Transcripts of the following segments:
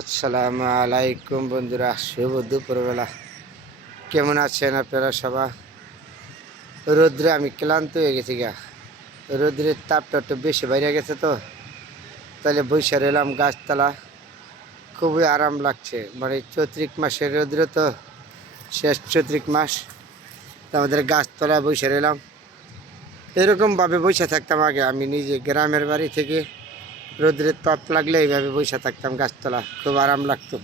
আসসালামু আলাইকুম বন্ধুরা, শুভ দুপুরবেলা। কেমন আছেন আপনারা সবাই রোদ্রে আমি ক্লান্ত হয়ে গেছি গা। রোদ্রের তাপটা একটু বেশি বাইরে গেছে তো। তাহলে বৈশা এলাম গাছতলা। খুবই আরাম লাগছে। মানে চৈত্রিক মাসের রোদ্রে তো, শেষ চৈত্রিক মাস। আমাদের গাছতলায় বসে এলাম এরকমভাবে বসে থাকতাম আগে আমি নিজে গ্রামের বাড়ি থেকে। রোদ্রের তাপ লাগলে এইভাবে বসে থাকতাম গাছতলা, খুব আরাম লাগতো।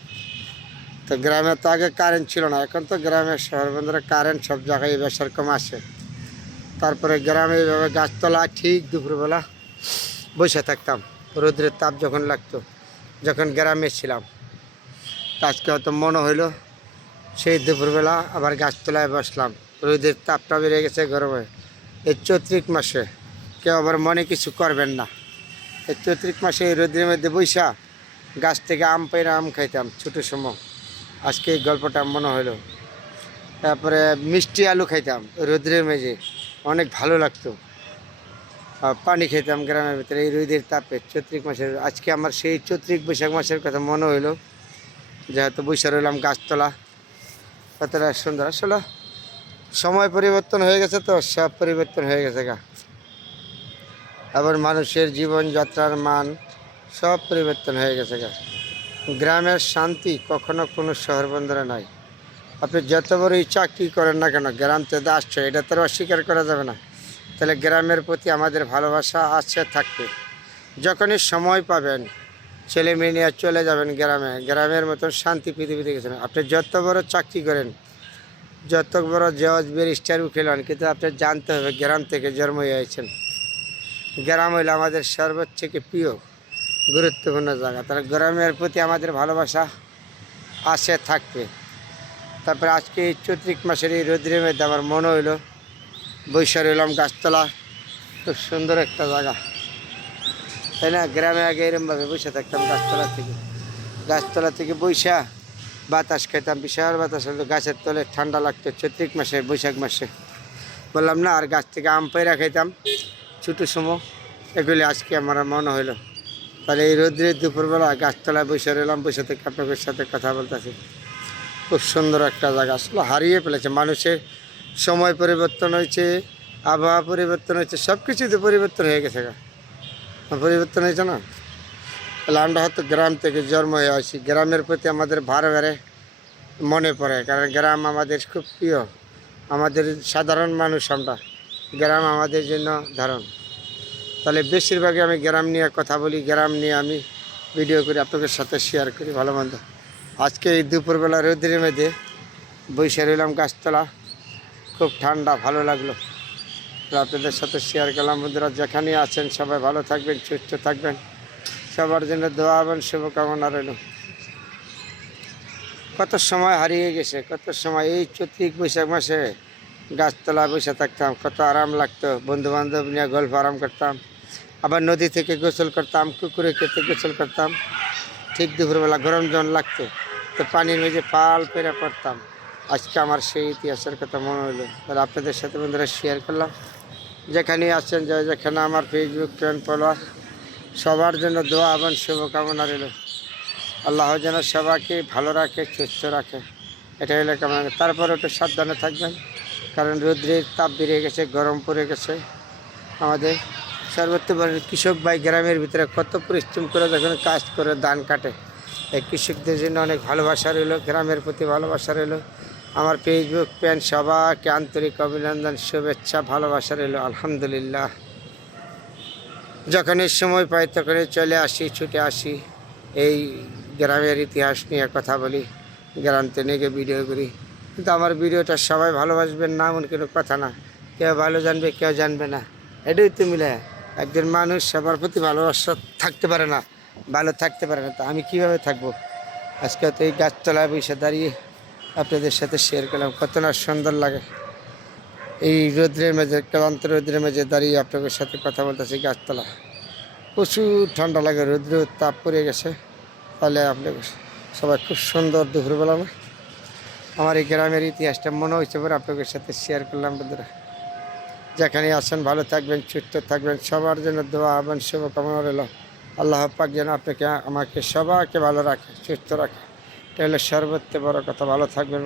তো গ্রামে তো আগে কারেন্ট ছিল না, এখন তো গ্রামের শহর বন্ধুরা কারেন্ট সব জায়গায় এবার সেরকম আসে তারপরে গ্রামে এইভাবে গাছতলা ঠিক দুপুরবেলা বসে থাকতাম রোদ্রের তাপ যখন লাগতো, যখন গ্রামে ছিলাম। আজকে হয়তো মনে হইল সেই দুপুরবেলা আবার গাছতলায় বসলাম, রোদের তাপটা বেড়ে গেছে গরমে। এই চৈত্রিক মাসে কেউ আবার মনে কিছু করবেন না। এই চৈত্রিক মাসে এই রোদ্রের মধ্যে বৈশা গাছ থেকে আম পাইরা আম খাইতাম ছোটো সময়। আজকে এই গল্পটা মনে হলো তারপরে মিষ্টি আলু খাইতাম রোদ্রের মেঝে, অনেক ভালো লাগতো। পানি খেতাম গ্রামের ভিতরে এই রোদের তাপে চৈত্রিক মাসের আজকে আমার সেই চৈত্রিক বৈশাখ মাসের কথা মনে হইল, যেহেতু বৈশা রইলাম গাছতলা। কতটা সুন্দর। আসলে সময় পরিবর্তন হয়ে গেছে তো, সব পরিবর্তন হয়ে গেছে গা। আবার মানুষের জীবনযাত্রার মান সব পরিবর্তন হয়ে গেছে গ্রামের শান্তি কখনো কোনো শহর বন্দরে নাই। আপনি যত বড়ই চাকরি করেন না কেন, গ্রাম থেকে আসছে এটা তো অস্বীকার করা যাবে না। তাহলে গ্রামের প্রতি আমাদের ভালোবাসা আছে, থাকবে। যখনই সময় পাবেন, ছেলে মেয়ে নিয়ে চলে যাবেন গ্রামে, গ্রামের মতন শান্তি পৃথিবীতে গেছেন আপনি যত বড় চাকরি করেন, যত বড় জজ, ব্যারিস্টার, উকিল কিন্তু আপনি জানতে হবে গ্রাম থেকে জন্ম হয়েছেন। গ্রাম হইল আমাদের সর্বোচ্চ থেকে প্রিয়, গুরুত্বপূর্ণ জায়গা। তার গ্রামের প্রতি আমাদের ভালোবাসা আসে থাকবে। তারপরে আজকে এই চৈত্রিক মাসের এই রৌদ্রের মধ্যে আমার মনে হইল, বৈশাখ এলাম গাছতলা। খুব সুন্দর একটা জায়গা। তাই না? গ্রামে আগে এরমভাবে বসে থাকতাম গাছতলা থেকে। গাছতলা থেকে বৈশা বাতাস খেতাম বিশাল বাতাস হলো গাছের তলে ঠান্ডা লাগতো চৈত্রিক মাসে, বৈশাখ মাসে। বললাম না, আর গাছ থেকে আম পেরা খাইতাম। ছোটো সময় এগুলি আজকে আমার মনে হইল। তাহলে এই রোদ্রে দুপুরবেলা গাছতলায় বসে রইলাম, বসে থেকে আপনাদের সাথে কথা বলতেছি। খুব সুন্দর একটা জায়গা। আসলে হারিয়ে ফেলেছে। মানুষের সময় পরিবর্তন হয়েছে, আবহাওয়া পরিবর্তন হয়েছে সব কিছুতে পরিবর্তন হয়ে গেছে পরিবর্তন হয়েছে না? তাহলে আমরা হয়তো গ্রাম থেকে জন্ম হয়ে আসি। গ্রামের প্রতি আমাদের ভারে ভারে মনে পড়ে, কারণ গ্রাম আমাদের খুব প্রিয়। আমাদের সাধারণ মানুষ আমরা। গ্রাম আমাদের জন্য ধারণ তাহলে বেশিরভাগই আমি গ্রাম নিয়ে কথা বলি, গ্রাম নিয়ে আমি ভিডিও করি, আপনাদের সাথে শেয়ার করি, ভালো মন্দ। আজকে এই দুপুরবেলা রোদ্রের মধ্যে বসে রইলাম গাছতলা। খুব ঠান্ডা, ভালো লাগল। আপনাদের সাথে শেয়ার করলাম। বন্ধুরা, যেখানে আছেন সবাই ভালো থাকবেন, সুস্থ থাকবেন। সবার জন্য দোয়া এবং শুভকামনা রইল। কত সময় হারিয়ে গেছে, কত সময় এই চৈত্রিক বৈশাখ মাসে গাছতলা বসে থাকতাম, কত আরাম লাগতো। বন্ধু বান্ধব নিয়ে গল্প আরাম করতাম। আবার নদী থেকে গোসল করতাম কুকুরে খেতে গোসল করতাম। ঠিক দুপুরবেলা গরম জল লাগতো, তো পানির মেঝে পাল পেরে পড়তাম। আজকে আমার সেই ইতিহাসের কথা মনে হলো। তাহলে আপনাদের সাথে বন্ধুরা শেয়ার করলাম। যেখানে আছেন যে যেখানে আমার ফেসবুক ফ্রেন্ড ফলোয়ার সবার জন্য দোয়া এবং শুভকামনা রইল। আল্লাহ যেন সবাইকে ভালো রাখে, সুস্থ রাখে। এটা হলে কেমন। তারপর একটু সাবধানে থাকবেন, কারণ রৌদ্রের তাপ বেড়ে গেছে, গরম পড়ে গেছে আমাদের। সর্বত্র কৃষক ভাই গ্রামের ভিতরে কত পরিশ্রম করে যখন কাজ করে, ধান কাটে। এই কৃষকদের জন্য অনেক ভালোবাসা রইল, গ্রামের প্রতি ভালোবাসা রইল। আমার ফেসবুক পেন সবাইকে আন্তরিক অভিনন্দন, শুভেচ্ছা, ভালোবাসা রইল, আলহামদুলিল্লাহ। যখনই সময় পাই তখনই চলে আসি, ছুটে আসি। এই গ্রামের ইতিহাস নিয়ে কথা বলি গ্রাম থেকে ভিডিও করি। কিন্তু আমার ভিডিওটা সবাই ভালোবাসবেন না, এমন কোনো কথা না। কেউ ভালো জানবে, কেউ জানবে না। এটাই তো মিলে। একজন মানুষ সবার প্রতি ভালোবাসা থাকতে পারে না, ভালো থাকতে পারে না, তো আমি কীভাবে থাকব? আজকে তো এই গাছতলায় বসে দাঁড়িয়ে আপনাদের সাথে শেয়ার করলাম, কত না সুন্দর লাগে। এই রোদ্রের মেঝে, ক্লান্ত রোদ্রের মেঝে দাঁড়িয়ে আপনাদের সাথে কথা বলতেছি গাছতলা। প্রচুর ঠান্ডা লাগে, রৌদ্র তাপ পড়ে গেছে, তাহলে আপনি সবাই খুব সুন্দর দুপুরবেলা আমার এই গ্রামের ইতিহাসটা মনে হয়েছে বলে আপনাদের সাথে শেয়ার করলাম বন্ধুরা। যেখানে আসেন ভালো থাকবেন, সুস্থ থাকবেন। সবার জন্য দোয়া আবেন শুভকামনা রইল। আল্লাহ পাক যেন আপনাকে, আমাকে সবাইকে ভালো রাখে, সুস্থ রাখে। তাহলে হলো সর্বোচ্চ বড় কথা ভালো থাকবেন।